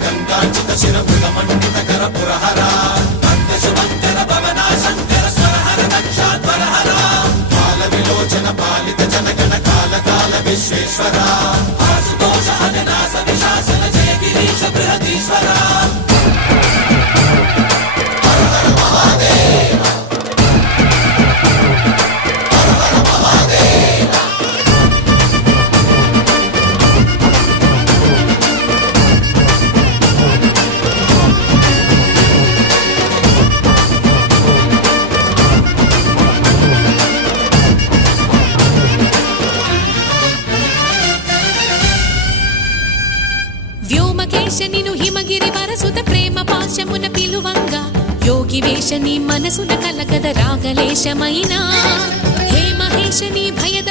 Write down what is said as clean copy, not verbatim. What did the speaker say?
గంగాచిత శిరమృగమండిత కర పురహర భక్త శుభంకర భవనా శంకర స్వరహర దక్షాధ్వరహర కాల విలోచన పాలిత జనగణ కాల కాల విశ్వేశ్వర ఆశుతోష అజనాస విశాసన జయ గిరీశ బృహదీశ్వర వ్యోమకేశనిను హిమగిరి వరసుత ప్రేమ పాశమున పిలువంగా యోగి వేషని మనసున కలగద రాగలేశమైనా హే మహేశని భయద